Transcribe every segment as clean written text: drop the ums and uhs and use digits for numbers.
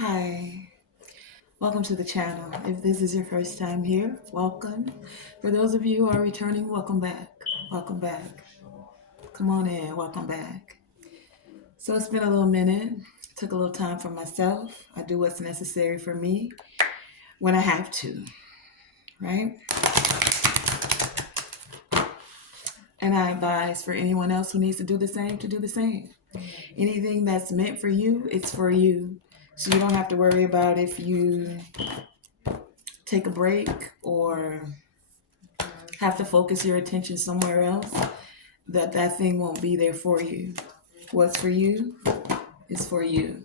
Hi, welcome to the channel. If this is your first time here, welcome. For those of you who are returning, welcome back. Welcome back. Come on in, welcome back. So it's been a little minute. Took a little time for myself. I do what's necessary for me when I have to, right? And I advise for anyone else who needs to do the same to do the same. Anything that's meant for you, it's for you. So you don't have to worry about if you take a break or have to focus your attention somewhere else, that thing won't be there for you. What's for you is for you.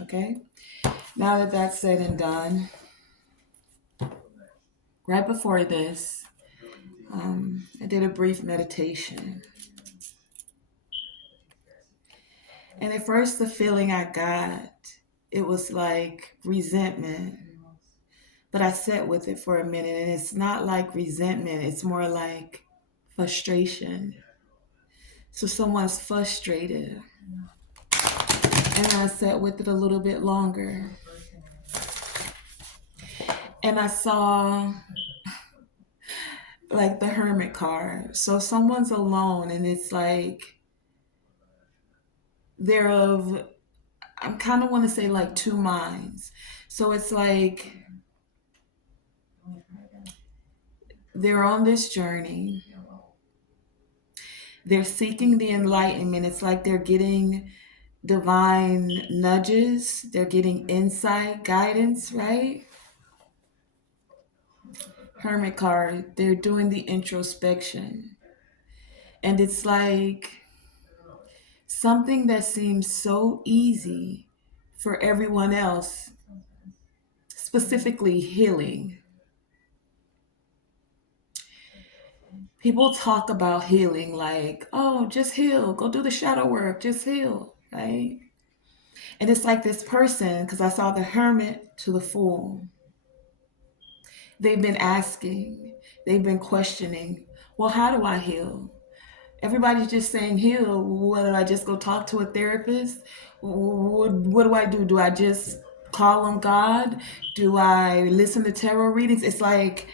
Okay? Now that that's said and done, right before this, I did a brief meditation. And at first, the feeling I got, it was like resentment. But I sat with it for a minute, and it's not like resentment, it's more like frustration. So someone's frustrated. And I sat with it a little bit longer. And I saw like the hermit card. So someone's alone and it's like they're of, I kind of want to say like two minds. So it's like they're on this journey. They're seeking the enlightenment. It's like they're getting divine nudges. They're getting insight, guidance, right? Hermit card. They're doing the introspection. And it's like something that seems so easy for everyone else, specifically healing. People talk about healing like, oh, just heal, go do the shadow work, just heal, right? And it's like this person, because I saw the hermit to the fool. They've been asking, they've been questioning, well, how do I heal? Everybody's just saying heal. What do I just go talk to a therapist? What do I do? Do I just call on God? Do I listen to tarot readings? It's like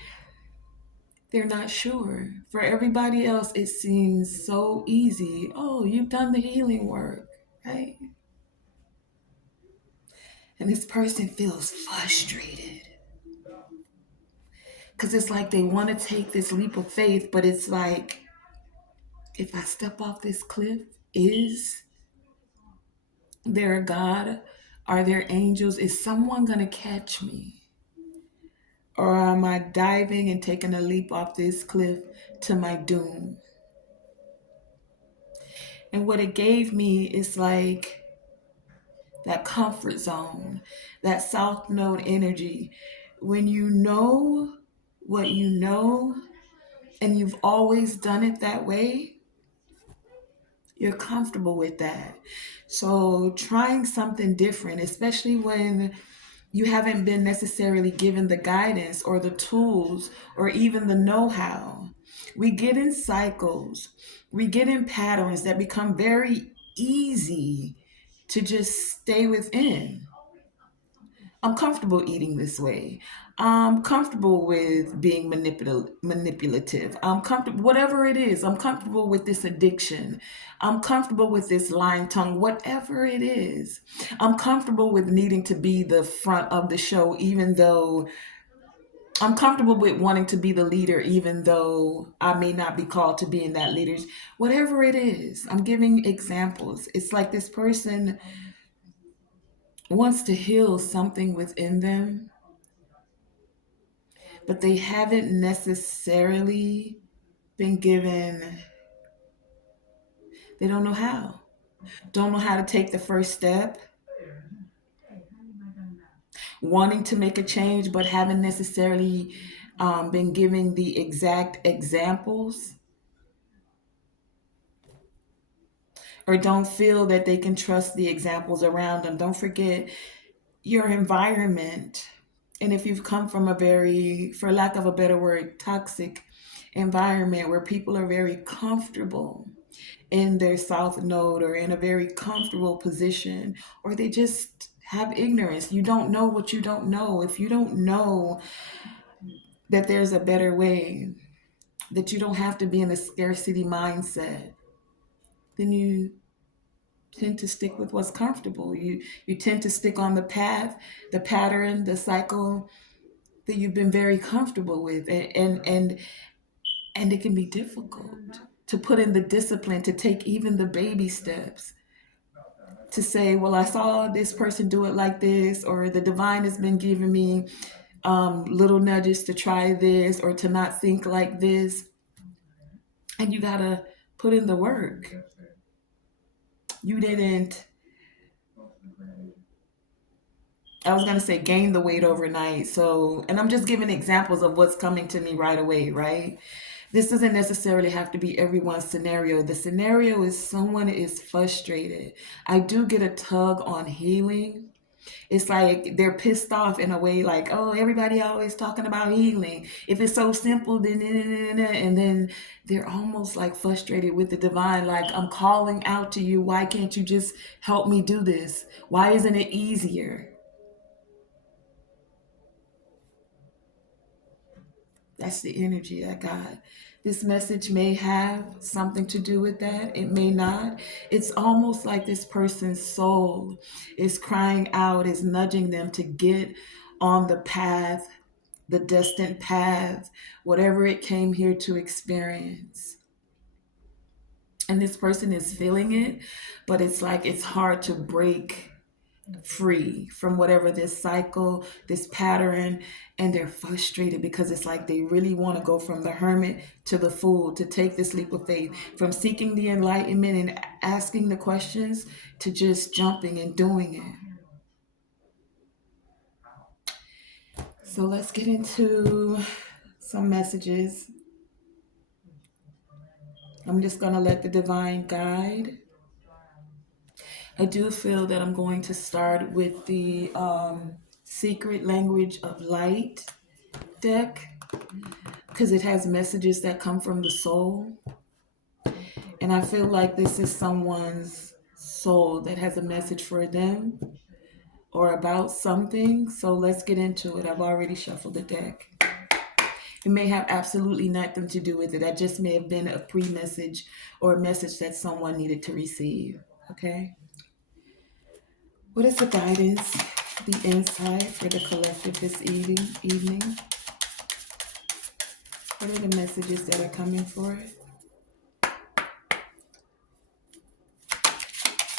they're not sure. For everybody else, it seems so easy. Oh, you've done the healing work, right? And this person feels frustrated because it's like they want to take this leap of faith, but it's like, if I step off this cliff, is there a God? Are there angels? Is someone going to catch me? Or am I diving and taking a leap off this cliff to my doom? And what it gave me is like that comfort zone, that south node energy. When you know what you know and you've always done it that way, you're comfortable with that. So trying something different, especially when you haven't been necessarily given the guidance or the tools or even the know-how. We get in cycles, we get in patterns that become very easy to just stay within. I'm comfortable eating this way. I'm comfortable with being manipulative. I'm comfortable, whatever it is, I'm comfortable with this addiction. I'm comfortable with this lying tongue, whatever it is. I'm comfortable with needing to be the front of the show, even though I'm comfortable with wanting to be the leader, even though I may not be called to being that leader. Whatever it is, I'm giving examples. It's like this person wants to heal something within them, but they haven't necessarily been given, they don't know how to take the first step, wanting to make a change, but haven't necessarily been given the exact examples, or don't feel that they can trust the examples around them. Don't forget your environment. And if you've come from a very, for lack of a better word, toxic environment where people are very comfortable in their south node or in a very comfortable position, or they just Have ignorance. You don't know what you don't know. If you don't know that there's a better way, that you don't have to be in a scarcity mindset, then you tend to stick with what's comfortable. You tend to stick on the path, the pattern, the cycle that you've been very comfortable with, and it can be difficult to put in the discipline to take even the baby steps to say, well, I saw this person do it like this, or the divine has been giving me little nudges to try this or to not think like this. And you gotta put in the work. You didn't, I was gonna say gain the weight overnight. So, and I'm just giving examples of what's coming to me right away, right? This doesn't necessarily have to be everyone's scenario. The scenario is someone is frustrated. I do get a tug on healing. It's like they're pissed off in a way, like, oh, everybody always talking about healing. If it's so simple, then and then they're almost like frustrated with the divine, like, I'm calling out to you. Why can't you just help me do this? Why isn't it easier? That's the energy I got. This message may have something to do with that. It may not. It's almost like this person's soul is crying out, is nudging them to get on the path, the destined path, whatever it came here to experience. And this person is feeling it, but it's like it's hard to break free from whatever this cycle, this pattern, and they're frustrated because it's like they really want to go from the hermit to the fool, to take this leap of faith, from seeking the enlightenment and asking the questions to just jumping and doing it. So let's get into some messages. I'm just going to let the divine guide. I do feel that I'm going to start with the Secret Language of Light deck because it has messages that come from the soul. And I feel like this is someone's soul that has a message for them or about something. So let's get into it. I've already shuffled the deck. It may have absolutely nothing to do with it. That just may have been a pre-message or a message that someone needed to receive. Okay? What is the guidance, the insight for the collective this evening? What are the messages that are coming for it?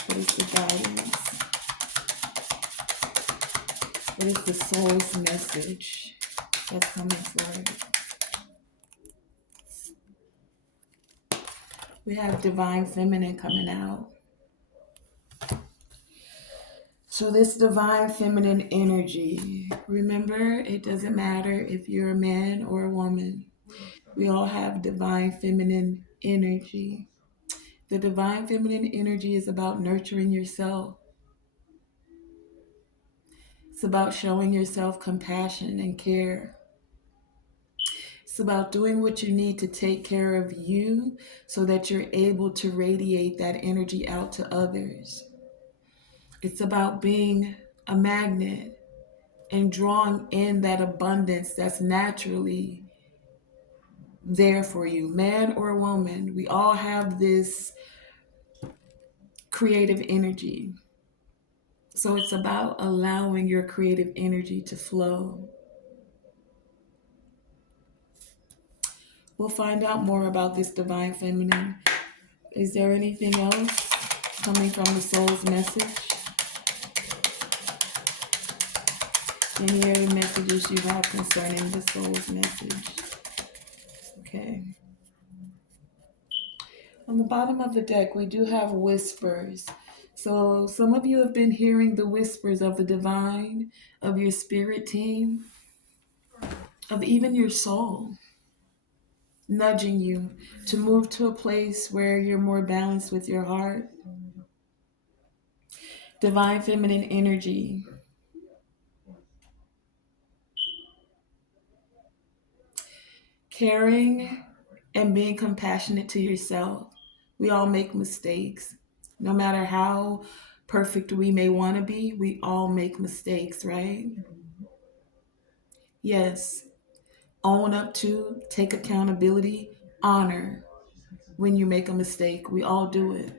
What is the guidance? What is the soul's message that's coming for it? We have divine feminine coming out. So this divine feminine energy, remember, it doesn't matter if you're a man or a woman. We all have divine feminine energy. The divine feminine energy is about nurturing yourself. It's about showing yourself compassion and care. It's about doing what you need to take care of you so that you're able to radiate that energy out to others. It's about being a magnet and drawing in that abundance that's naturally there for you, man or woman. We all have this creative energy. So it's about allowing your creative energy to flow. We'll find out more about this divine feminine. Is there anything else coming from the soul's message? Any other messages you have concerning the soul's message? Okay. On the bottom of the deck, we do have whispers. So some of you have been hearing the whispers of the divine, of your spirit team, of even your soul, nudging you to move to a place where you're more balanced with your heart. Divine feminine energy. Caring and being compassionate to yourself. We all make mistakes. No matter how perfect we may want to be, we all make mistakes, right? Yes. Own up to, take accountability, honor when you make a mistake. We all do it.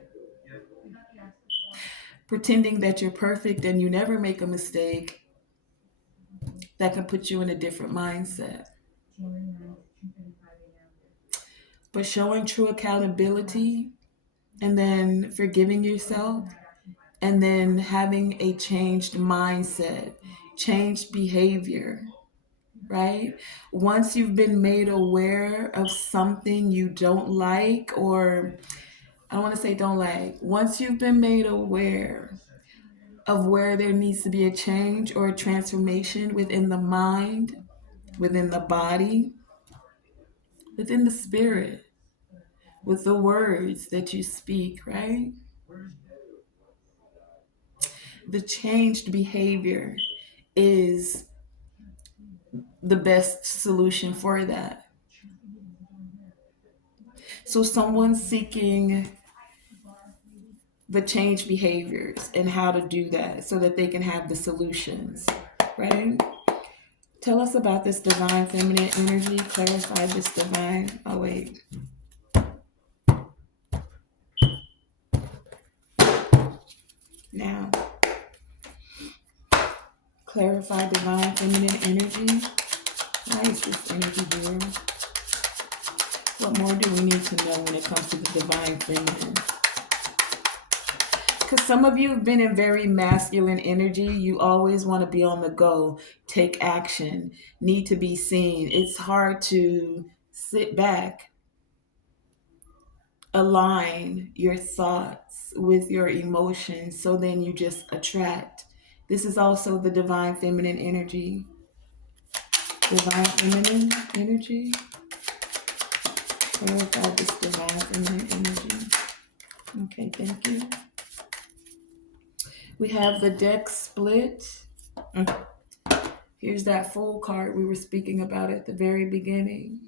Pretending that you're perfect and you never make a mistake, that can put you in a different mindset. But showing true accountability and then forgiving yourself and then having a changed mindset, changed behavior, right? Once you've been made aware of something you don't like, or I don't want to say don't like, once you've been made aware of where there needs to be a change or a transformation within the mind, within the body, within the spirit, with the words that you speak, right? The changed behavior is the best solution for that. So, someone seeking the change behaviors and how to do that so that they can have the solutions, right? Tell us about this divine feminine energy. Clarify this divine. Oh, wait. Now, clarify divine feminine energy. Why is this energy here? What more do we need to know when it comes to the divine feminine? Because some of you have been in very masculine energy. You always want to be on the go, take action, need to be seen. It's hard to sit back, align your thoughts with your emotions, so then you just attract. This is also the divine feminine energy. Divine feminine energy. Clarify this divine feminine energy. Okay, thank you. We have the deck split. Here's that full card we were speaking about at the very beginning.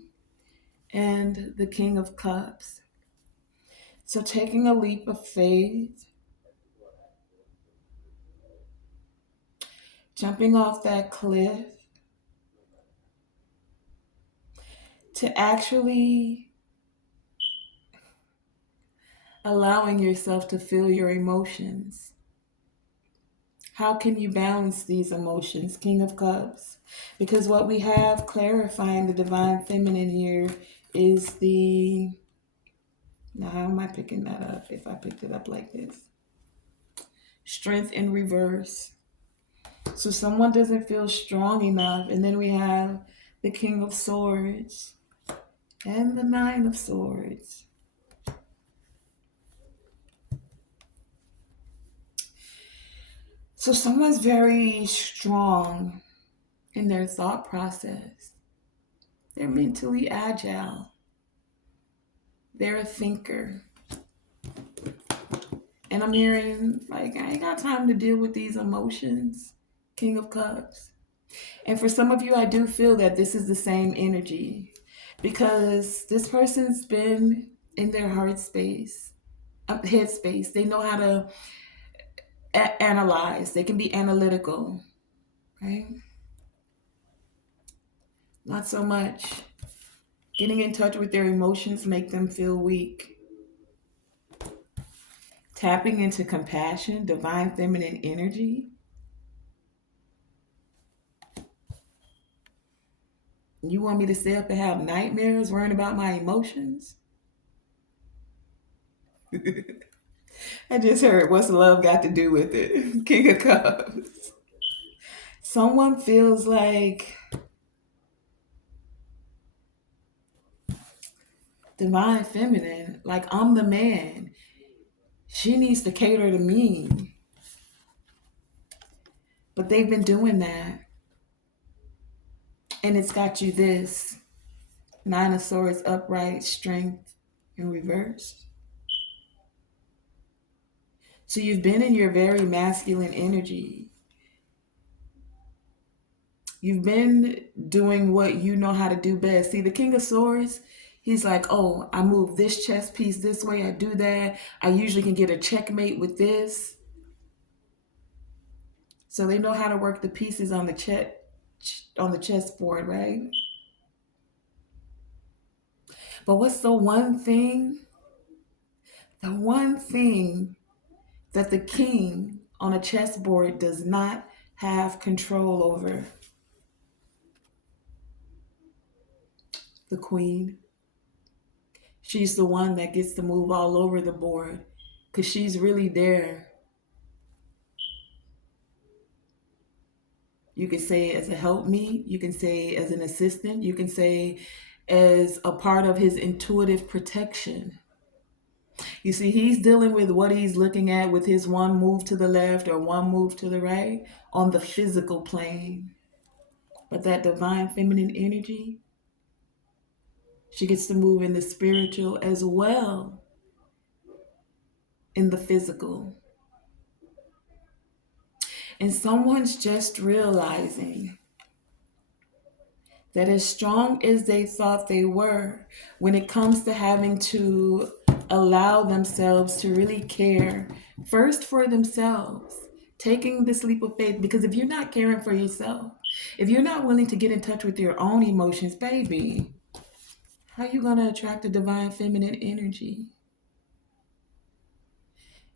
And the King of Cups. So taking a leap of faith, jumping off that cliff to actually allowing yourself to feel your emotions. How can you balance these emotions, King of Cups? Because what we have clarifying the divine feminine here is the... Now, how am I picking that up if I picked it up like this? Strength in reverse. So someone doesn't feel strong enough. And then we have the King of Swords and the Nine of Swords. So someone's very strong in their thought process. They're mentally agile. They're a thinker. And I'm hearing, like, I ain't got time to deal with these emotions, King of Cups. And for some of you, I do feel that this is the same energy because this person's been in their heart space, head space. They know how to analyze. They can be analytical, right? Not so much. Getting in touch with their emotions make them feel weak. Tapping into compassion, divine feminine energy. You want me to stay up and have nightmares worrying about my emotions? I just heard, what's love got to do with it? King of Cups. Someone feels like divine feminine, like I'm the man. She needs to cater to me. But they've been doing that. And it's got you this. Nine of Swords upright, strength in reverse. So you've been in your very masculine energy. You've been doing what you know how to do best. See, the King of Swords, he's like, oh, I move this chess piece this way, I do that. I usually can get a checkmate with this. So they know how to work the pieces on the chessboard, right? But what's the one thing that the king on a chessboard does not have control over? The queen. She's the one that gets to move all over the board because she's really there. You can say as a helpmeet, you can say as an assistant, you can say as a part of his intuitive protection. You see, he's dealing with what he's looking at with his one move to the left or one move to the right on the physical plane. But that divine feminine energy, she gets to move in the spiritual as well in the physical. And someone's just realizing that as strong as they thought they were, when it comes to having to allow themselves to really care first for themselves, taking this leap of faith, because if you're not caring for yourself, if you're not willing to get in touch with your own emotions, baby, how are you going to attract the divine feminine energy?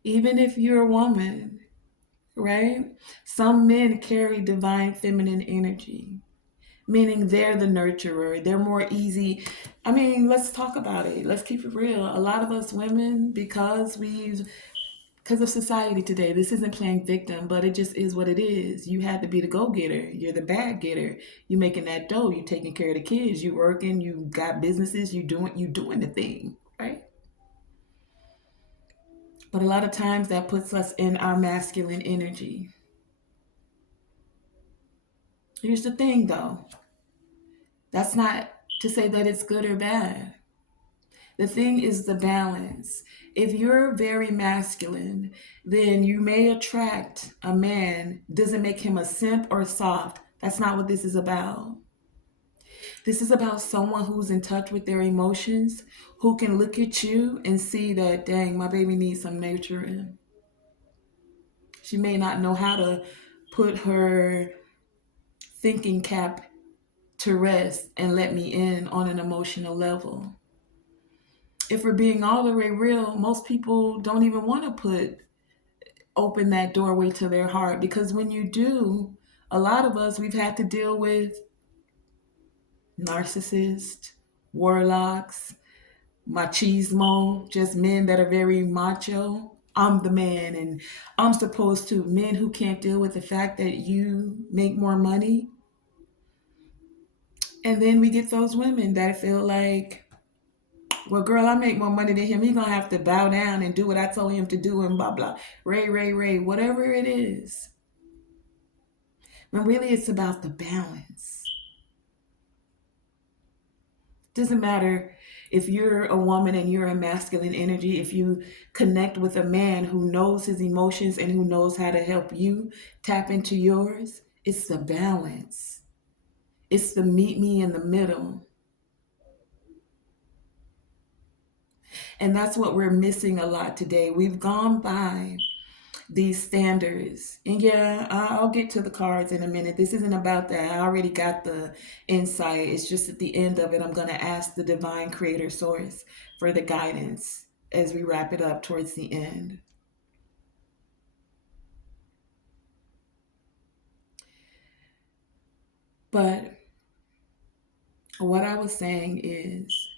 Even if you're a woman, right? Some men carry divine feminine energy, meaning they're the nurturer. They're more easy. I mean, let's talk about it. Let's keep it real. A lot of us women, because of society today, this isn't playing victim, but it just is what it is. You had to be the go-getter. You're the bag getter. You making that dough. You taking care of the kids. You working. You got businesses. You doing the thing, right? But a lot of times that puts us in our masculine energy. Here's the thing, though. That's not to say that it's good or bad. The thing is the balance. If you're very masculine, then you may attract a man. Doesn't make him a simp or soft. That's not what this is about. This is about someone who's in touch with their emotions, who can look at you and see that, dang, my baby needs some nurturing. She may not know how to put her thinking cap to rest and let me in on an emotional level. If we're being all the way real, most people don't even want to open that doorway to their heart, because when you do, a lot of us, we've had to deal with narcissists, warlocks, machismo, just men that are very macho. I'm the man and I'm supposed to. Men who can't deal with the fact that you make more money. And then we get those women that feel like, well, girl, I make more money than him. He's gonna have to bow down and do what I told him to do and blah blah. Ray, whatever it is. When really it's about the balance. Doesn't matter if you're a woman and you're a masculine energy, if you connect with a man who knows his emotions and who knows how to help you tap into yours, it's the balance. It's the meet me in the middle. And that's what we're missing a lot today. We've gone by these standards. And yeah, I'll get to the cards in a minute. This isn't about that. I already got the insight. It's just at the end of it, I'm going to ask the divine creator source for the guidance as we wrap it up towards the end. But what I was saying is,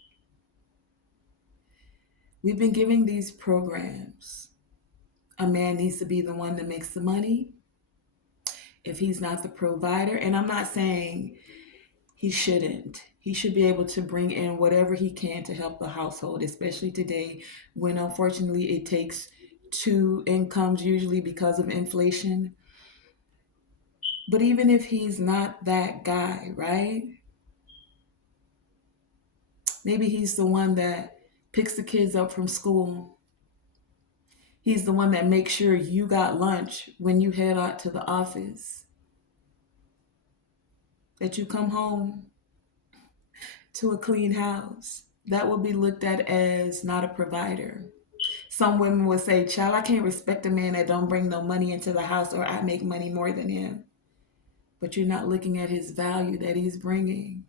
we've been giving these programs. A man needs to be the one that makes the money. If he's not the provider, and I'm not saying he shouldn't. He should be able to bring in whatever he can to help the household, especially today when unfortunately it takes two incomes usually because of inflation. But even if he's not that guy, right? Maybe he's the one that picks the kids up from school. He's the one that makes sure you got lunch when you head out to the office. That you come home to a clean house. That will be looked at as not a provider. Some women would say, child, I can't respect a man that don't bring no money into the house, or I make money more than him. But you're not looking at his value that he's bringing.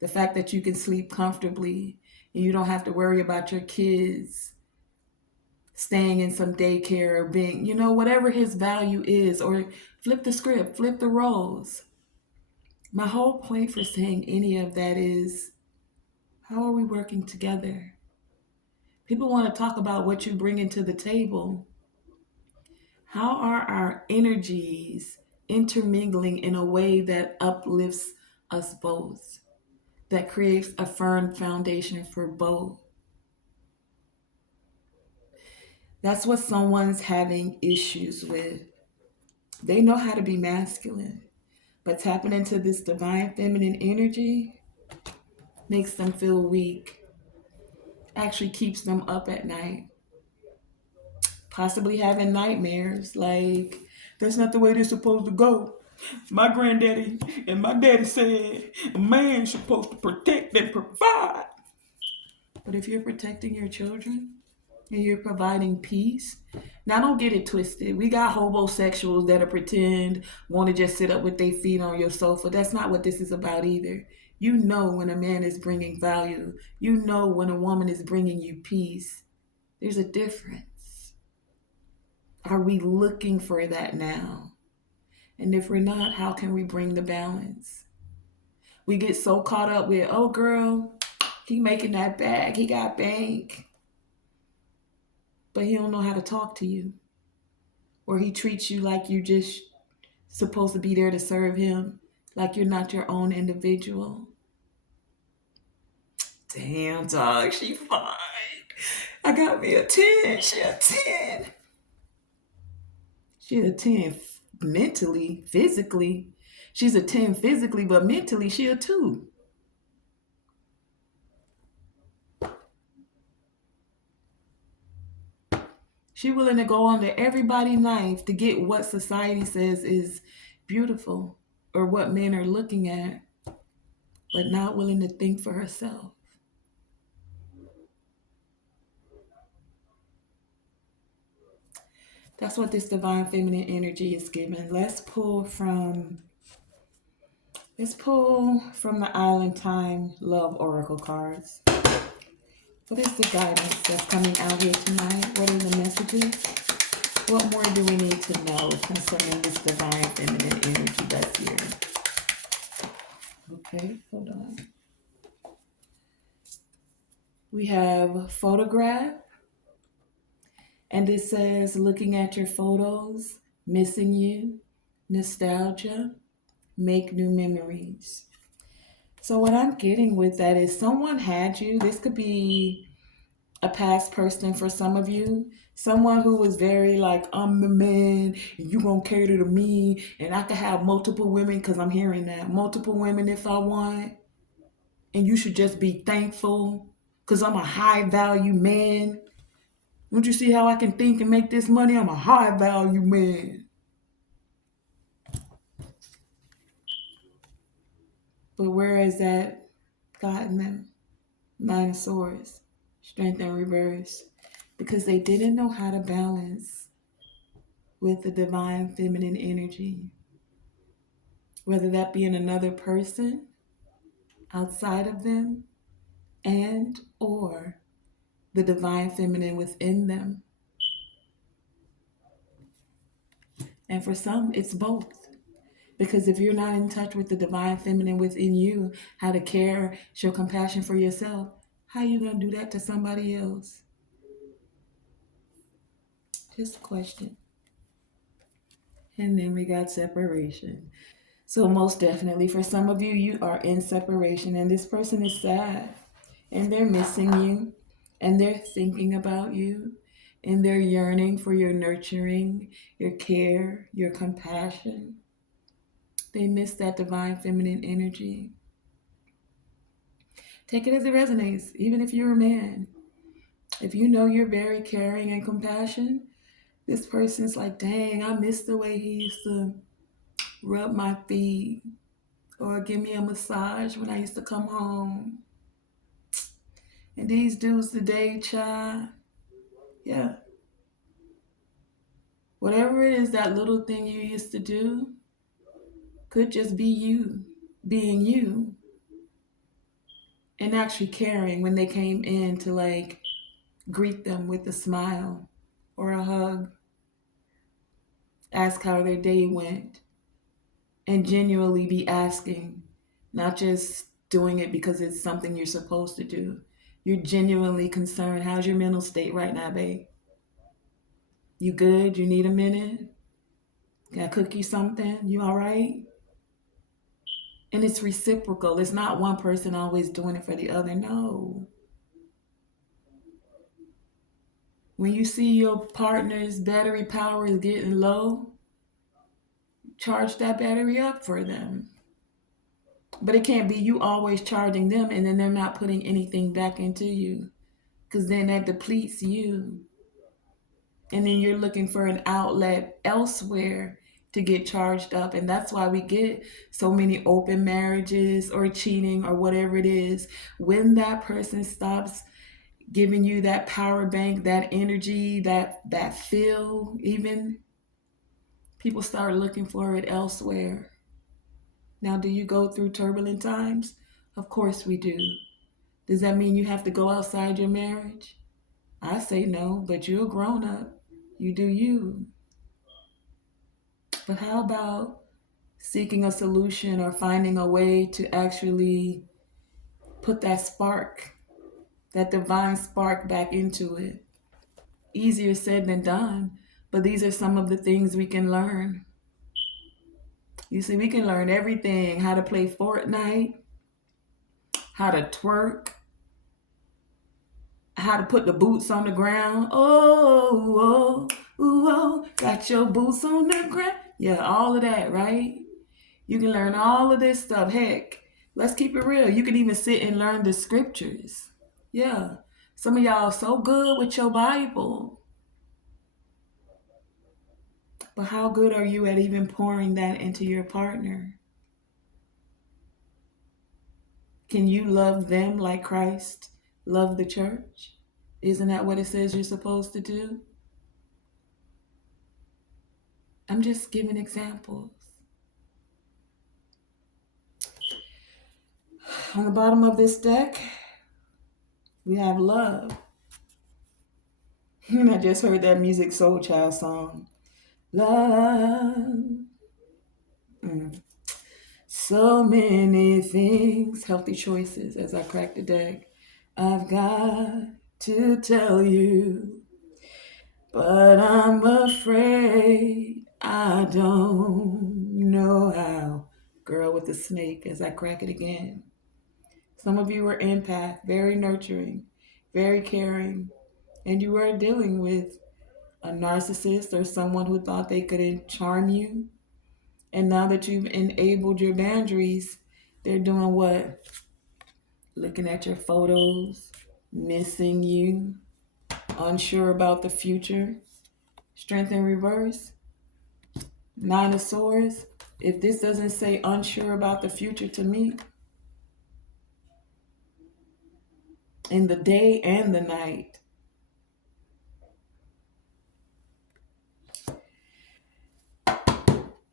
The fact that you can sleep comfortably and you don't have to worry about your kids staying in some daycare or being, whatever his value is, or flip the script, flip the roles. My whole point for saying any of that is, how are we working together? People want to talk about what you bring into the table. How are our energies intermingling in a way that uplifts us both, that creates a firm foundation for both? That's what someone's having issues with. They know how to be masculine, but tapping into this divine feminine energy makes them feel weak, actually keeps them up at night, possibly having nightmares like, that's not the way they're supposed to go. My granddaddy and my daddy said a man's supposed to protect and provide. But if you're protecting your children and you're providing peace, now don't get it twisted. We got homosexuals that'll pretend want to just sit up with their feet on your sofa. That's not what this is about either. You know when a man is bringing value. You know when a woman is bringing you peace. There's a difference. Are we looking for that now? And if we're not, how can we bring the balance? We get so caught up with, oh girl, he making that bag, he got bank, but he don't know how to talk to you. Or he treats you like you just supposed to be there to serve him, like you're not your own individual. Damn, dog, she fine. I got me a 10. She a 10. She a 10 mentally, physically. She's a 10 physically, but mentally she a 2. She willing to go under everybody's knife to get what society says is beautiful or what men are looking at, but not willing to think for herself. That's what this divine feminine energy is giving. Let's pull from the Island Time Love Oracle cards. What is the guidance that's coming out here tonight? What are the messages? What more do we need to know concerning this divine feminine energy that's here? Okay, hold on. We have photograph, and it says looking at your photos, missing you, nostalgia, make new memories. So what I'm getting with that is someone had you. This could be a past person for some of you. Someone who was very like, I'm the man, and you gonna cater to me, and I could have multiple women, because I'm hearing that. Multiple women if I want. And you should just be thankful, because I'm a high value man. Don't you see how I can think and make this money? I'm a high value man. But where has that gotten them? Nine of Swords, Strength in reverse. Because they didn't know how to balance with the divine feminine energy. Whether that be in another person, outside of them, and or the divine feminine within them. And for some, it's both. Because if you're not in touch with the divine feminine within you, how to care, show compassion for yourself, how you going to do that to somebody else? Just a question. And then we got separation. So most definitely, for some of you, you are in separation, and this person is sad, and they're missing you, and they're thinking about you, and they're yearning for your nurturing, your care, your compassion. They miss that divine feminine energy. Take it as it resonates, even if you're a man. If you know you're very caring and compassionate, this person's like, dang, I miss the way he used to rub my feet or give me a massage when I used to come home. And these dudes today, child, Yeah. Whatever it is, that little thing you used to do could just be you being you and actually caring when they came in to like greet them with a smile or a hug, ask how their day went, and genuinely be asking, not just doing it because it's something you're supposed to do. You're genuinely concerned. How's your mental state right now, babe? You good? You need a minute? Can I cook you something? You all right? And it's reciprocal. It's not one person always doing it for the other. No. When you see your partner's battery power is getting low, charge that battery up for them. But it can't be you always charging them and then they're not putting anything back into you because then that depletes you. And then you're looking for an outlet elsewhere to get charged up. And that's why we get so many open marriages or cheating or whatever it is. When that person stops giving you that power bank, that energy, that feel, even people start looking for it elsewhere. Now, do you go through turbulent times? Of course we do. Does that mean you have to go outside your marriage? I say no, but you're a grown up. You do you. But how about seeking a solution or finding a way to actually put that spark, that divine spark back into it? Easier said than done, but these are some of the things we can learn. You see, we can learn everything: how to play Fortnite, how to twerk, how to put the boots on the ground. Oh, oh, ooh, oh, got your boots on the ground. Yeah, all of that, right? You can learn all of this stuff. Heck, let's keep it real. You can even sit and learn the scriptures. Yeah. Some of y'all are so good with your Bible. But how good are you at even pouring that into your partner? Can you love them like Christ loved the church? Isn't that what it says you're supposed to do? I'm just giving examples. On the bottom of this deck, we have love. And I just heard that Music Soul Child song. Love. Mm. So many things, healthy choices as I crack the deck. I've got to tell you, but I'm afraid I don't know how. Girl with the snake as I crack it again. Some of you are empath, very nurturing, very caring, and you are dealing with a narcissist or someone who thought they could charm you. And now that you've enabled your boundaries, they're doing what? Looking at your photos, missing you, unsure about the future. Strength in reverse, Nine of Swords. If this doesn't say unsure about the future to me, in the day and the night.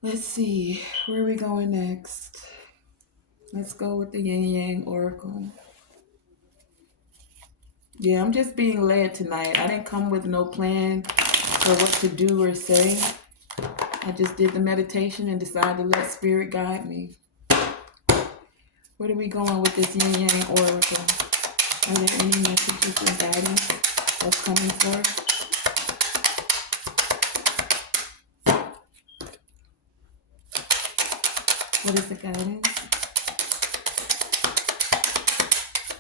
Let's see, where are we going next? Let's go with the Yin Yang Oracle. Yeah, I'm just being led tonight. I didn't come with no plan for what to do or say. I just did the meditation and decided to let spirit guide me. Where are we going with this Yin Yang Oracle? Are there any messages and guidance that's coming forth? What is the guidance?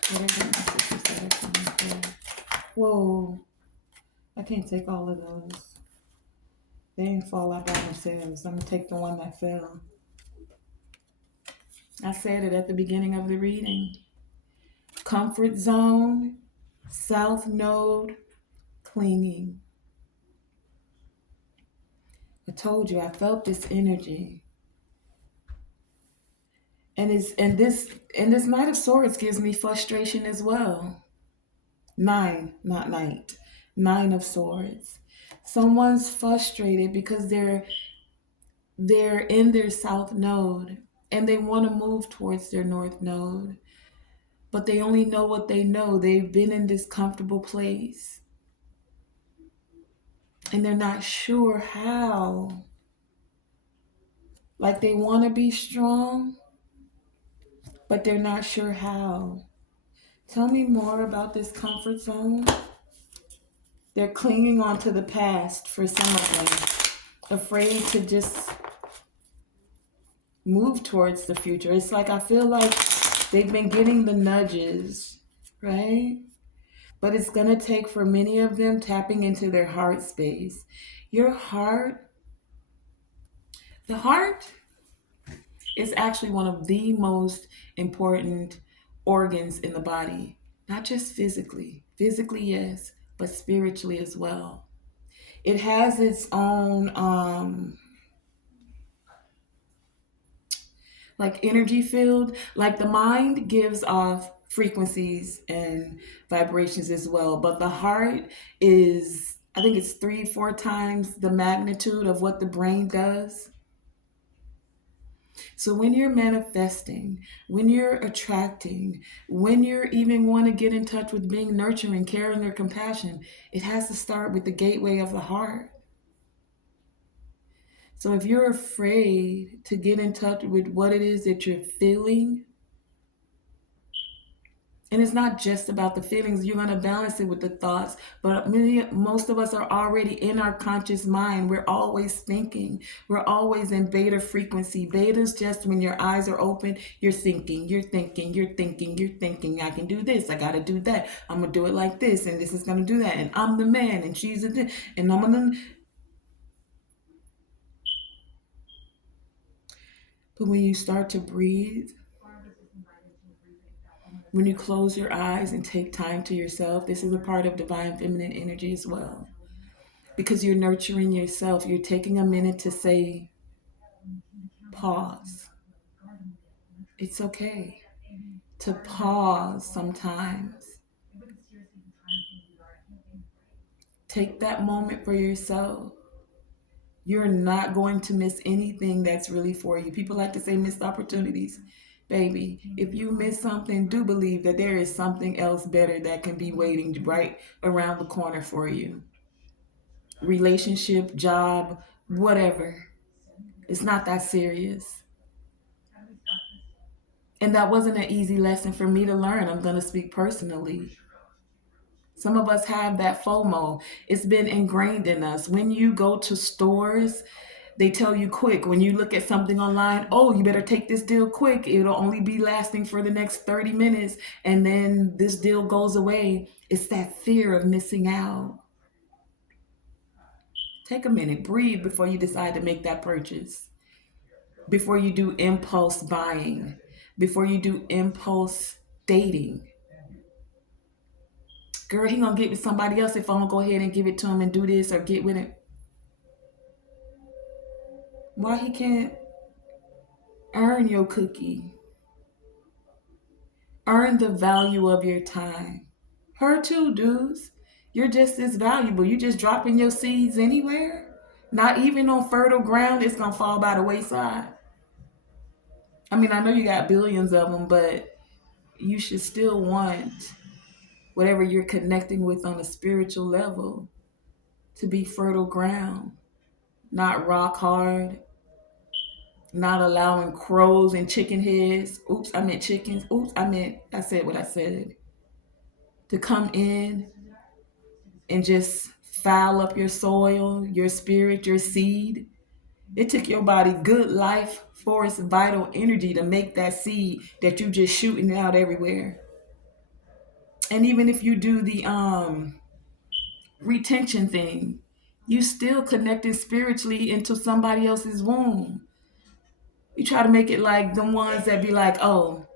What are the messages that are coming forth? Whoa, I can't take all of those. They didn't fall out by themselves. I'm going to take the one that fell. I said it at the beginning of the reading. Comfort zone, south node, clinging. I told you I felt this energy. And this Knight of Swords gives me frustration as well. Nine, not night. Nine of Swords. Someone's frustrated because they're in their south node and they want to move towards their north node, but they only know what they know. They've been in this comfortable place and they're not sure how. Like they want to be strong, but they're not sure how. Tell me more about this comfort zone. They're clinging on to the past for some of them, afraid to just move towards the future. It's like I feel like they've been getting the nudges, right? But it's going to take for many of them tapping into their heart space. Your heart, the heart is actually one of the most important organs in the body, not just physically. Physically, yes, but spiritually as well. It has its own like energy field. Like the mind gives off frequencies and vibrations as well, but the heart is, I think it's 3 4 times the magnitude of what the brain does. So when you're manifesting, when you're attracting, when you're even want to get in touch with being nurturing, caring, or compassion, it has to start with the gateway of the heart. So if you're afraid to get in touch with what it is that you're feeling, and it's not just about the feelings, you're going to balance it with the thoughts. But most of us are already in our conscious mind. We're always thinking. We're always in beta frequency. Beta is just when your eyes are open, you're thinking, you're thinking, you're thinking, you're thinking. I can do this. I got to do that. I'm going to do it like this. And this is going to do that. And I'm the man. And she's the, and I'm going to. But when you start to breathe, when you close your eyes and take time to yourself, this is a part of divine feminine energy as well. Because you're nurturing yourself, you're taking a minute to say, pause. It's okay to pause sometimes. Take that moment for yourself. You're not going to miss anything that's really for you. People like to say missed opportunities. Baby, if you miss something, do believe that there is something else better that can be waiting right around the corner for you. Relationship, job, whatever. It's not that serious. And that wasn't an easy lesson for me to learn. I'm going to speak personally. Some of us have that FOMO. It's been ingrained in us. When you go to stores, they tell you quick. When you look at something online, oh, you better take this deal quick. It'll only be lasting for the next 30 minutes. And then this deal goes away. It's that fear of missing out. Take a minute, breathe before you decide to make that purchase. Before you do impulse buying. Before you do impulse dating. Girl, he gonna get with somebody else if I don't go ahead and give it to him and do this or get with it. Why he can't earn your cookie? Earn the value of your time. Her too, dudes. You're just as valuable. You just dropping your seeds anywhere. Not even on fertile ground, it's gonna fall by the wayside. I mean, I know you got billions of them, but you should still want whatever you're connecting with on a spiritual level to be fertile ground, not rock hard, not allowing crows and chicken heads, oops, I meant chickens, oops, I said what I said, to come in and just foul up your soil, your spirit, your seed. It took your body good life force vital energy to make that seed that you just shooting out everywhere. And even if you do the retention thing, you still connected spiritually into somebody else's womb. You try to make it like the ones that be like, oh,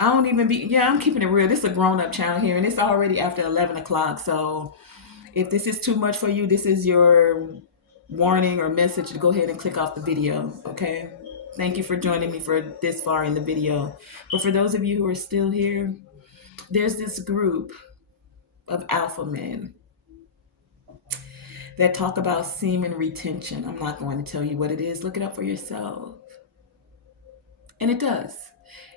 I don't even be, yeah, I'm keeping it real. This is a grown up channel here and it's already after 11 o'clock. So if this is too much for you, this is your warning or message to go ahead and click off the video. Okay. Thank you for joining me for this far in the video. But for those of you who are still here, there's this group of alpha men. that talk about semen retention. I'm not going to tell you what it is. Look it up for yourself. And it does.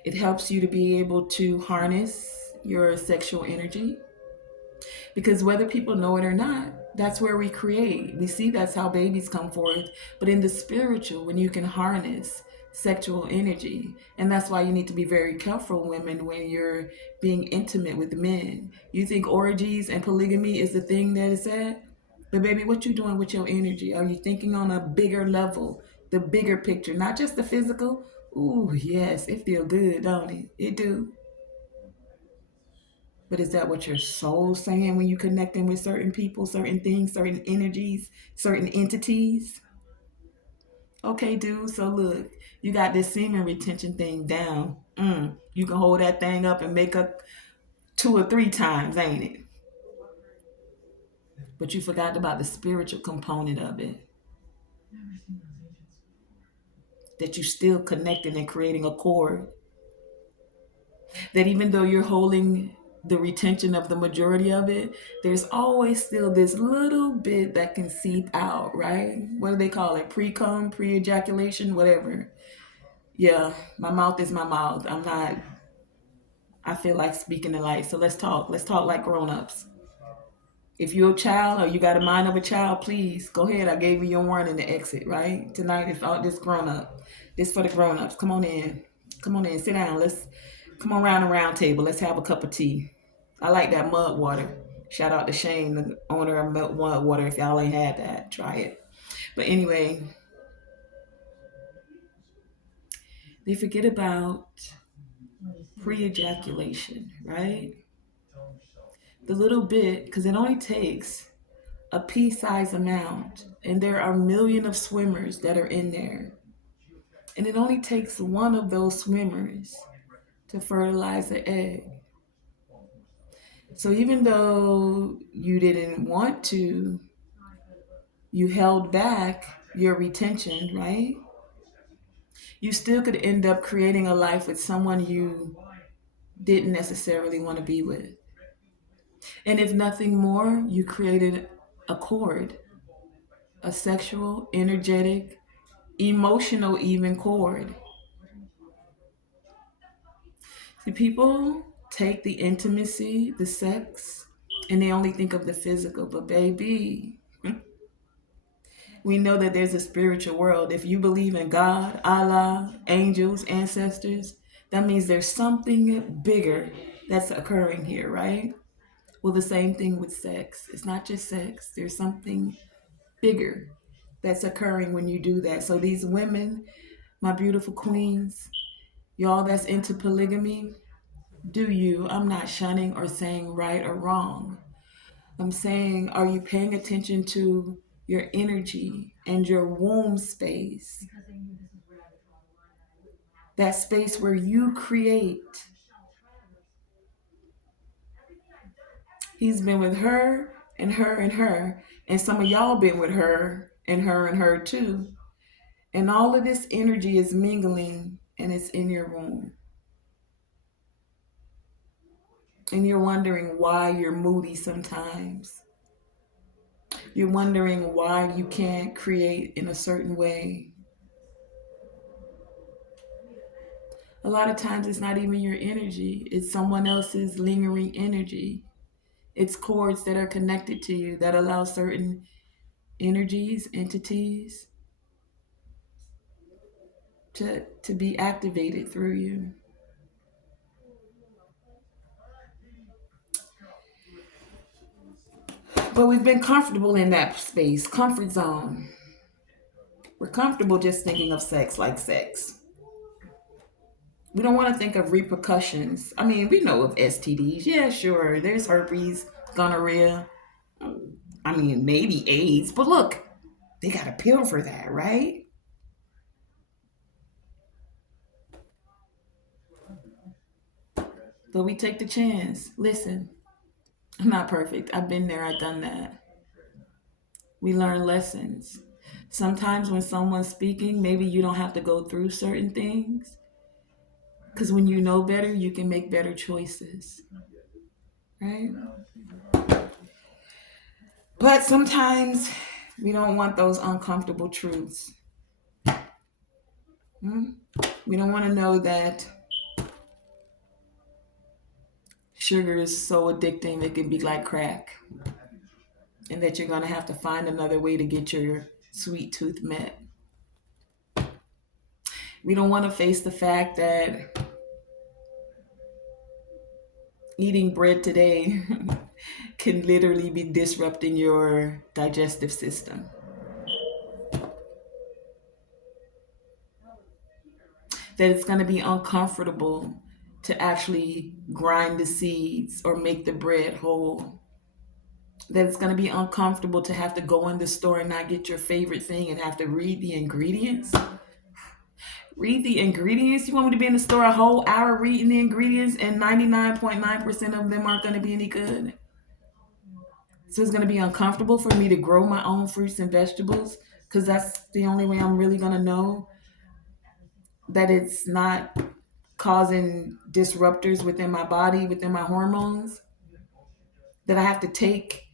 It helps you to be able to harness your sexual energy. Because whether people know it or not, that's where we create. We see that's how babies come forth. But in the spiritual, when you can harness sexual energy, and that's why you need to be very careful, women, when you're being intimate with men. You think orgies and polygamy is the thing that is at? But baby, what you doing with your energy? Are you thinking on a bigger level, the bigger picture, not just the physical? Ooh, yes, it feel good, don't it? It do. But is that what your soul's saying when you connecting with certain people, certain things, certain energies, certain entities? Okay, dude. So look, you got this semen retention thing down. You can hold that thing up and make up 2 or 3 times, ain't it? But you forgot about the spiritual component of it. That you still connecting and creating a cord. That even though you're holding the retention of the majority of it, there's always still this little bit that can seep out, right? What do they call it? Pre-cum, pre-ejaculation, whatever. Yeah, my mouth is my mouth. I feel like speaking in light. So let's talk. Let's talk like grown-ups. If you're a child or you got a mind of a child, please go ahead. I gave you your warning to exit, right? Tonight it's all this grown-up. This for the grown-ups. Come on in. Come on in. Sit down. Let's come on around the round table. Let's have a cup of tea. I like that mud water. Shout out to Shane, the owner of mud water. If y'all ain't had that, try it. But anyway, they forget about pre-ejaculation, right? The little bit, because it only takes a pea-sized amount, and there are a million of swimmers that are in there, and it only takes one of those swimmers to fertilize the egg. So even though you didn't want to, you held back your retention, right? You still could end up creating a life with someone you didn't necessarily want to be with. And if nothing more, you created a cord, a sexual, energetic, emotional, even cord. See, people take the intimacy, the sex, and they only think of the physical. But baby, we know that there's a spiritual world. If you believe in God, Allah, angels, ancestors, that means there's something bigger that's occurring here, right? Well, the same thing with sex. It's not just sex. There's something bigger that's occurring when you do that. So these women, my beautiful queens, y'all that's into polygamy, do you. I'm not shunning or saying right or wrong. I'm saying, are you paying attention to your energy and your womb space? That space where you create. He's been with her and her and her. And some of y'all been with her and her and her too. And all of this energy is mingling and it's in your womb. And you're wondering why you're moody sometimes. You're wondering why you can't create in a certain way. A lot of times it's not even your energy, it's someone else's lingering energy. It's cords that are connected to you that allow certain energies, entities to be activated through you. But we've been comfortable in that space, comfort zone. We're comfortable just thinking of sex like sex. We don't want to think of repercussions. I mean, we know of STDs. Yeah, sure. There's herpes, gonorrhea. I mean, maybe AIDS. But look, they got a pill for that, right? But we take the chance. Listen, I'm not perfect. I've been there, I've done that. We learn lessons. Sometimes when someone's speaking, maybe you don't have to go through certain things. Because when you know better, you can make better choices. Right? But sometimes we don't want those uncomfortable truths. Hmm? We don't want to know that sugar is so addicting it can be like crack, and that you're going to have to find another way to get your sweet tooth met. We don't want to face the fact that eating bread today can literally be disrupting your digestive system. That it's going to be uncomfortable to actually grind the seeds or make the bread whole. That it's going to be uncomfortable to have to go in the store and not get your favorite thing and have to read the ingredients. Read the ingredients. You want me to be in the store a whole hour reading the ingredients and 99.9% of them aren't going to be any good? So it's going to be uncomfortable for me to grow my own fruits and vegetables because that's the only way I'm really going to know that it's not causing disruptors within my body, within my hormones. That I have to take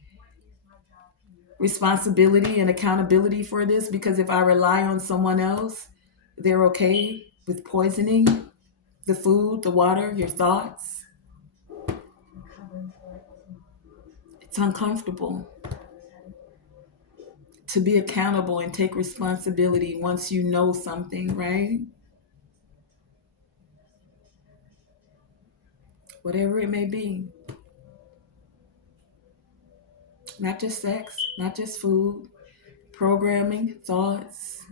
responsibility and accountability for this because if I rely on someone else, they're okay with poisoning the food, the water, your thoughts. It's uncomfortable to be accountable and take responsibility once you know something, right? Whatever it may be. Not just sex, not just food, programming, thoughts,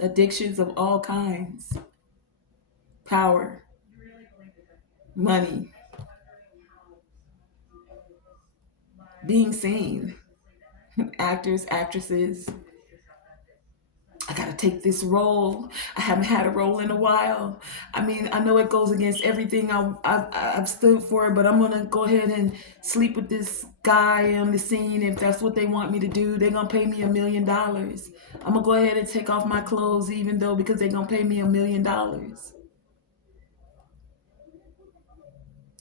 addictions of all kinds, power, money, being seen, actors, actresses. I gotta take this role. I haven't had a role in a while. I mean, I know it goes against everything I've stood for, but I'm gonna go ahead and sleep with this guy on the scene if that's what they want me to do. They're gonna pay me $1 million. I'm gonna go ahead and take off my clothes, even though because they're gonna pay me $1 million.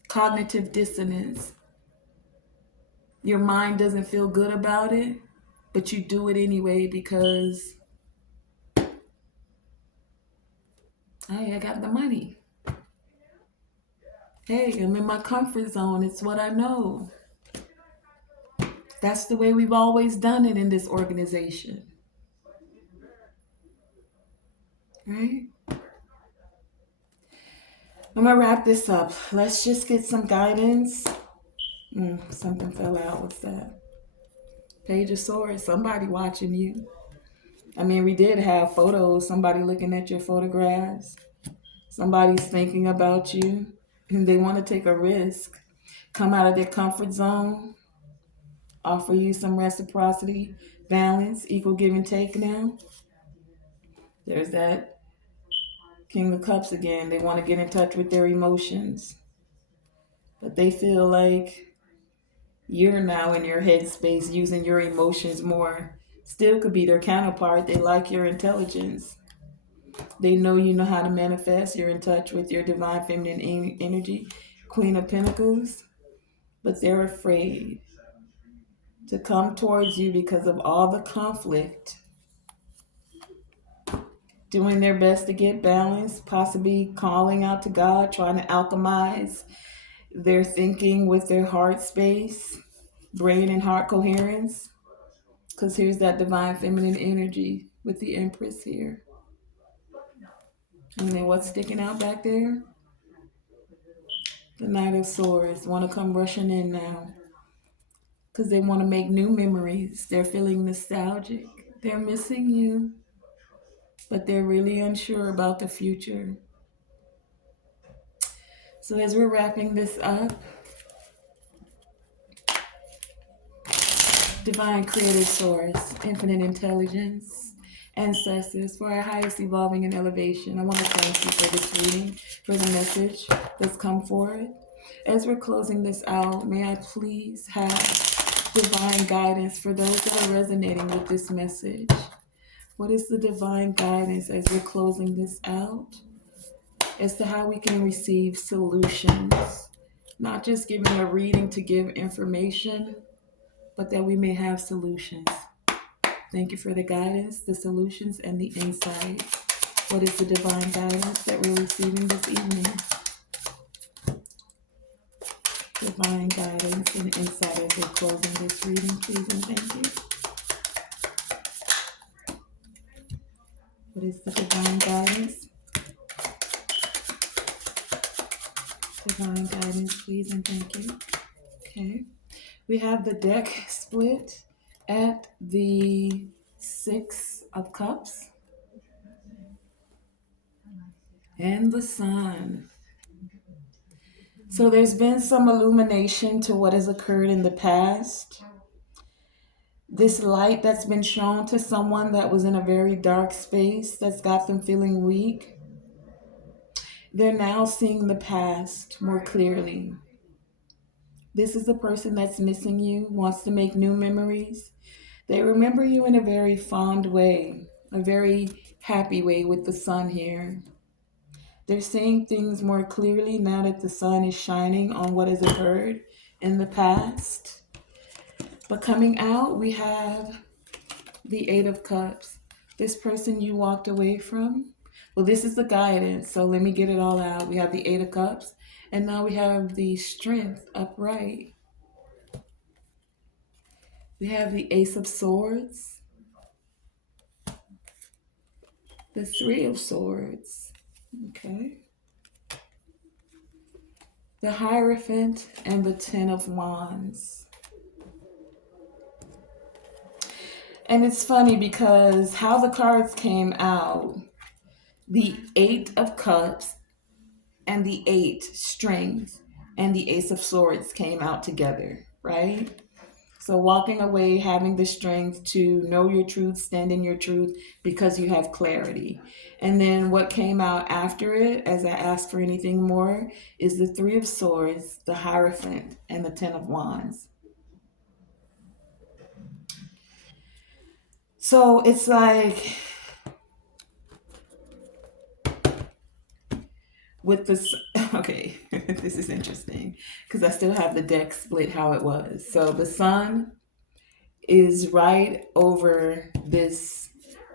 Cognitive dissonance. Your mind doesn't feel good about it, but you do it anyway because, hey, I got the money. Hey, I'm in my comfort zone. It's what I know. That's the way we've always done it in this organization, right? I'm gonna wrap this up. Let's just get some guidance. Something fell out. What's that? Page of Swords. Somebody watching you. I mean, we did have photos. Somebody looking at your photographs. Somebody's thinking about you, and they want to take a risk, come out of their comfort zone, offer you some reciprocity, balance, equal give and take now. There's that King of Cups again. They want to get in touch with their emotions, but they feel like you're now in your headspace using your emotions more. Still could be their counterpart. They like your intelligence. They know you know how to manifest. You're in touch with your divine feminine energy, Queen of Pentacles, but they're afraid to come towards you because of all the conflict, doing their best to get balance, possibly calling out to God, trying to alchemize their thinking with their heart space, brain and heart coherence. Because here's that divine feminine energy with the Empress here. And then what's sticking out back there? The Knight of Swords want to come rushing in now because they want to make new memories. They're feeling nostalgic. They're missing you, but they're really unsure about the future. So as we're wrapping this up, divine creative source, infinite intelligence, ancestors, for our highest evolving and elevation, I want to thank you for this reading, for the message that's come forward. As we're closing this out, may I please have divine guidance for those that are resonating with this message? What is the divine guidance as we're closing this out as to how we can receive solutions? Not just giving a reading to give information, but that we may have solutions. Thank you for the guidance, the solutions, and the insight. What is the divine guidance that we're receiving this evening? Divine guidance and insight as we're closing this reading, please and thank you. What is the divine guidance? Divine guidance, please and thank you. Okay. We have the deck split at the Six of Cups and the Sun. So there's been some illumination to what has occurred in the past. This light that's been shown to someone that was in a very dark space that's got them feeling weak. They're now seeing the past more clearly. This is the person that's missing you, wants to make new memories. They remember you in a very fond way, a very happy way with the sun here. They're seeing things more clearly now that the sun is shining on what has occurred in the past. But coming out, we have the Eight of Cups. This person you walked away from. Well, this is the guidance, so let me get it all out. We have the Eight of Cups, and now we have the Strength upright. We have the Ace of Swords, the Three of Swords, okay, the Hierophant, and the Ten of Wands. And it's funny because how the cards came out, the Eight of Cups and the Eight Strength and the Ace of Swords came out together, right? So walking away, having the strength to know your truth, stand in your truth because you have clarity. And then what came out after it, as I asked for anything more, is the Three of Swords, the Hierophant, and the Ten of Wands. So it's like with this, okay, this is interesting because I still have the deck split how it was. So the sun is right over this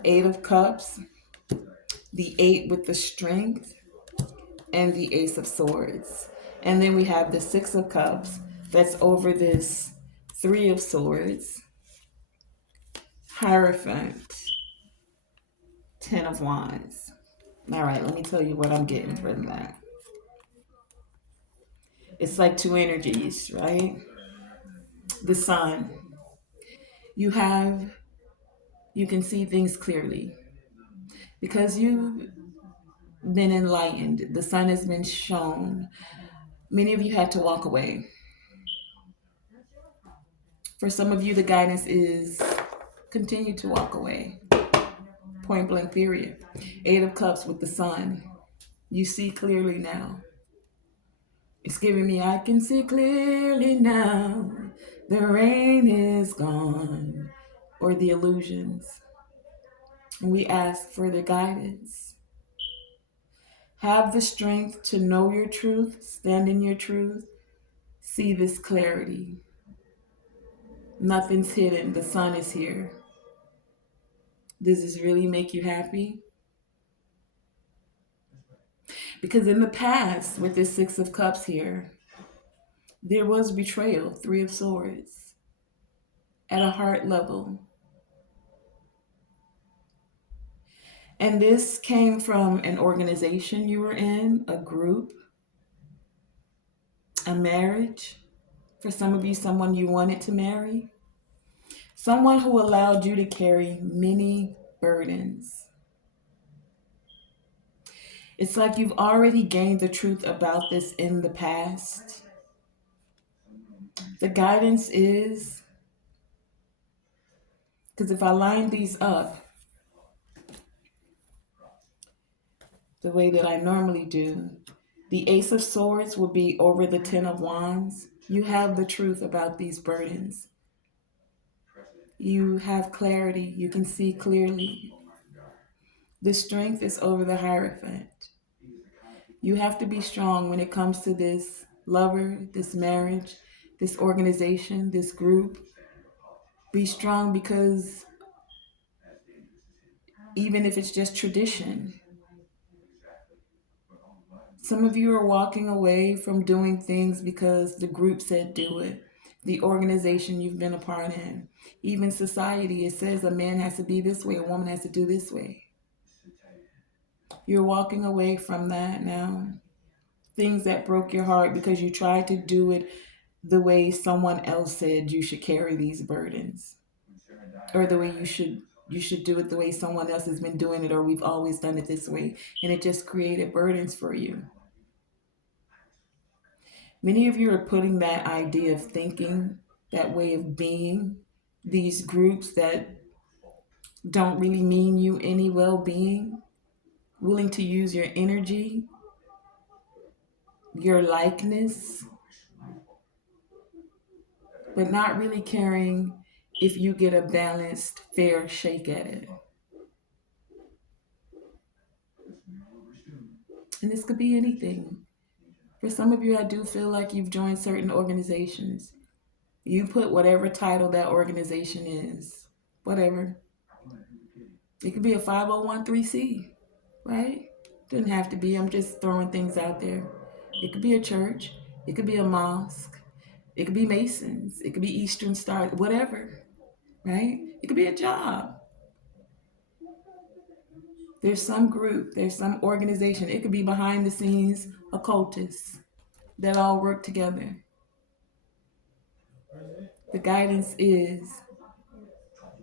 Eight of Cups, the Eight with the Strength, and the Ace of Swords. And then we have the Six of Cups that's over this Three of Swords, Hierophant, Ten of Wands. All right, let me tell you what I'm getting from that. It's like two energies, right? The sun. You can see things clearly because you've been enlightened. The sun has been shown. Many of you had to walk away. For some of you, the guidance is continue to walk away. Point blank, period. Eight of Cups with the sun. You see clearly now. It's giving me, I can see clearly now. The rain is gone. Or the illusions. And we ask for the guidance. Have the strength to know your truth, stand in your truth, see this clarity. Nothing's hidden. The sun is here. Does this really make you happy? Because in the past, with this Six of Cups here, there was betrayal, Three of Swords, at a heart level. And this came from an organization you were in, a group, a marriage. For some of you, someone you wanted to marry. Someone who allowed you to carry many burdens. It's like you've already gained the truth about this in the past. The guidance is, because if I line these up the way that I normally do, the Ace of Swords will be over the Ten of Wands. You have the truth about these burdens. You have clarity. You can see clearly. The Strength is over the Hierophant. You have to be strong when it comes to this lover, this marriage, this organization, this group. Be strong because even if it's just tradition, some of you are walking away from doing things because the group said do it, the organization you've been a part in, even society. It says a man has to be this way, a woman has to do this way. You're walking away from that now. Things that broke your heart because you tried to do it the way someone else said you should carry these burdens, or the way you should do it the way someone else has been doing it, or we've always done it this way, and it just created burdens for you. Many of you are putting that idea of thinking, that way of being, these groups that don't really mean you any well-being, willing to use your energy, your likeness, but not really caring if you get a balanced, fair shake at it. And this could be anything. For some of you, I do feel like you've joined certain organizations. You put whatever title that organization is, whatever. It could be a 501c, right? Doesn't have to be. I'm just throwing things out there. It could be a church. It could be a mosque. It could be Masons. It could be Eastern Star, whatever, right? It could be a job. There's some group, there's some organization. It could be behind the scenes occultists that all work together. The guidance is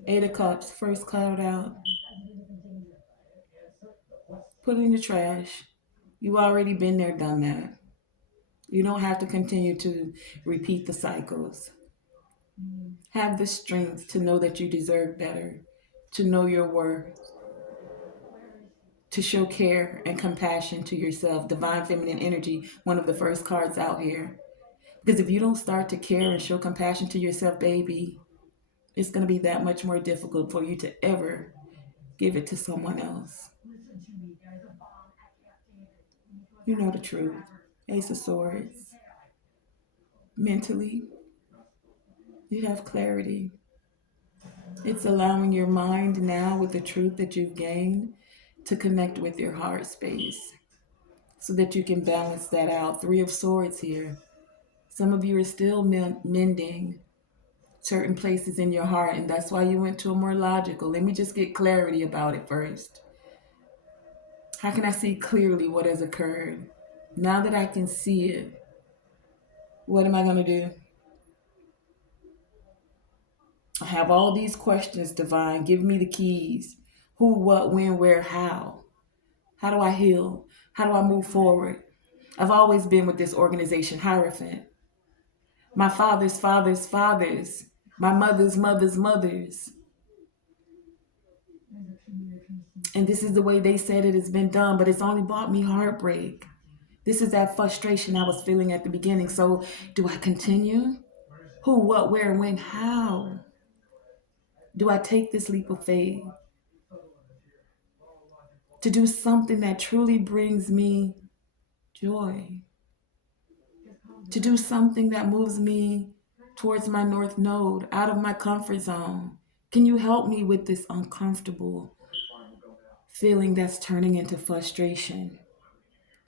Eight of Cups, first cloud out. Put it in the trash. You've already been there, done that. You don't have to continue to repeat the cycles. Have the strength to know that you deserve better, to know your worth, to show care and compassion to yourself. Divine feminine energy, one of the first cards out here. Because if you don't start to care and show compassion to yourself, baby, it's going to be that much more difficult for you to ever give it to someone else. You know the truth. Ace of Swords. Mentally, you have clarity. It's allowing your mind now, with the truth that you've gained, to connect with your heart space so that you can balance that out. Three of Swords here. Some of you are still mending certain places in your heart, and that's why you went to a more logical. Let me just get clarity about it first. How can I see clearly what has occurred? Now that I can see it, what am I going to do? I have all these questions, Divine. Give me the keys. Who, what, when, where, how? How do I heal? How do I move forward? I've always been with this organization, Hierophant. My father's father's fathers, my mother's mother's mothers. And this is the way they said it has been done, but it's only brought me heartbreak. This is that frustration I was feeling at the beginning. So do I continue? Who, what, where, when, how? Do I take this leap of faith to do something that truly brings me joy? To do something that moves me towards my North Node, out of my comfort zone? Can you help me with this uncomfortable feeling that's turning into frustration?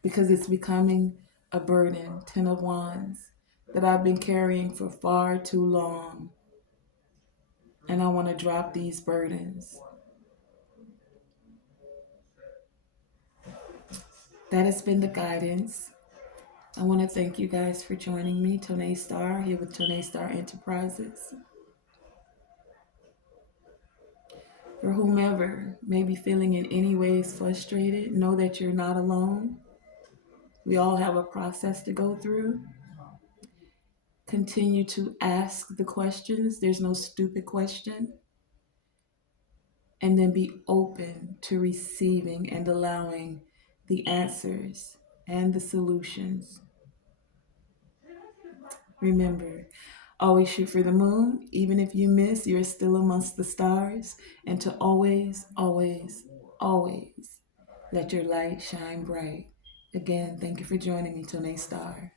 Because it's becoming a burden, 10 of Wands, that I've been carrying for far too long. And I want to drop these burdens. That has been the guidance. I want to thank you guys for joining me. Tonae Star, here with Tonae Star Enterprises. For whomever may be feeling in any ways frustrated, know that you're not alone. We all have a process to go through. Continue to ask the questions. There's no stupid question. And then be open to receiving and allowing the answers and the solutions. Remember, always shoot for the moon. Even if you miss, you're still amongst the stars. And to always, always, always let your light shine bright. Again, thank you for joining me, Tonae Star.